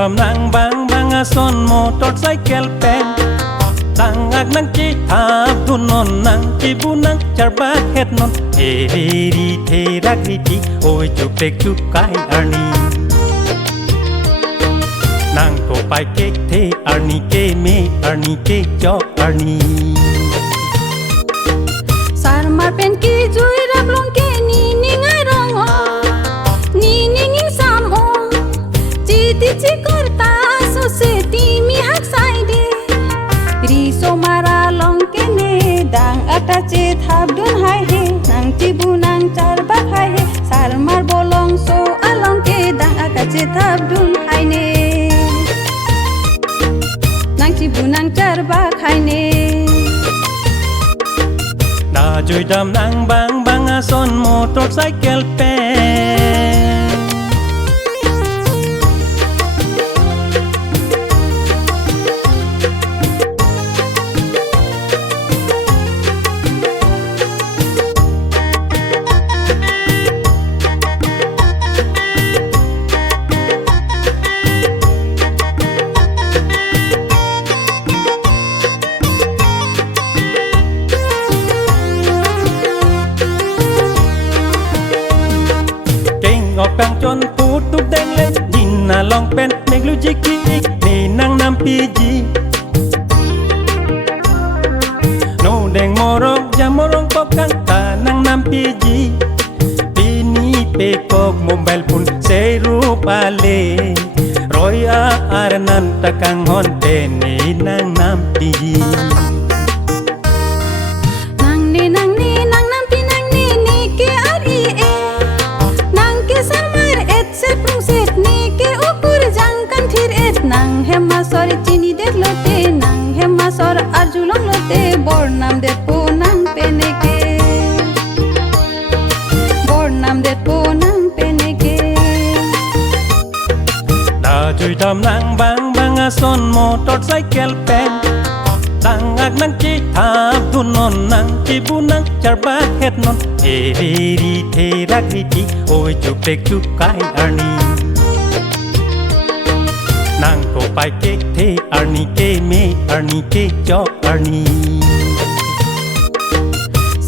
đầm nang bang bang a son motorcycle pen tang ag nang chi thap tu non nang chi bu nang char ba het non eri the ragriti oi chup tek chup kai arni nang to pai ke the arni ke me arni ke chok arni sar mar pen ki jui rap long ke ni ni ngai rong o ni ni nging sam o chi ti chi korta so se ti mi hak sai de ri so mara long ke ne dang ata che thap dun hai he nang ti bu nang char ba khai he sar mar bolong so along ke dang aka che thap dun hai ne nang ti bu nang char ba khai ne da jui đầm nang bang bang a son motorcycle pen bang chon put tu deng le din na long pen mek lu jiki ni nang nam pi ji no deng morong jam morong pop kang ta nang nam pi ji pi ni pe kok mobile pun se ru pale roy a ar nan ta kang hon te ni nang nam pi ji nang hema sor chini det lote nang hema sor arjulong lote bor nam det po nang peneke bor nam det po nang peneke da chui đầm nang bang bang a son motorcycle pen tang ag nang chi thap tu non nang chi bu nang char ba het non eri the ragriti oi chup tek chup kai arni nang to pai ke the arni ke me arni ke chok arni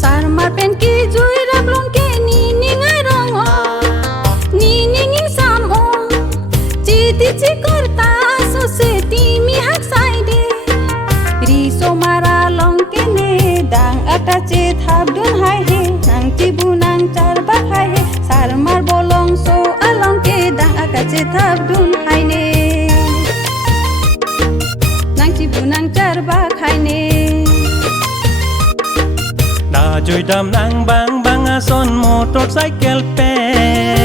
sar mar pen ki jui rap long ke ni ni ngai rong o ni ni nging sam o chi ti chi korta so se ti mi hak sai de ri so mara long ke ne dang ata che thap dun hai he nang ti bu nang char ba khai he sar mar bolong so along ke dang aka che thap dun hai ne nang char ba khai ne da chui đầm nang bang bang a son motorcycle pen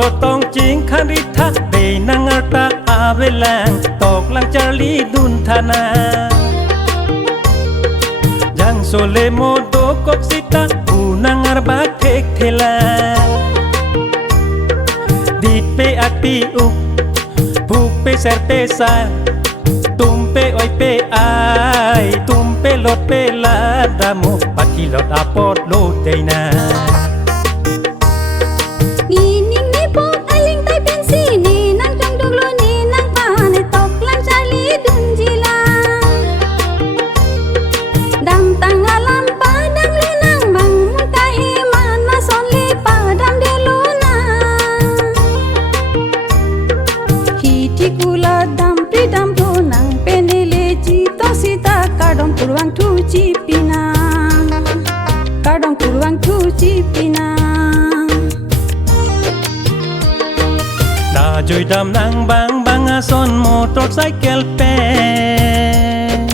lo tong ching kharita be nang arta avelang tok lang charli dun thana jang sole modo kok sita unang arba kek thela dit pe ati up puk pe ser pe sa tum pe oi pe ai tum pe lot pe la damo pakilot apot lo deina kadang kurang tu cipina da chui đầm nang bang bang a son motorcycle pen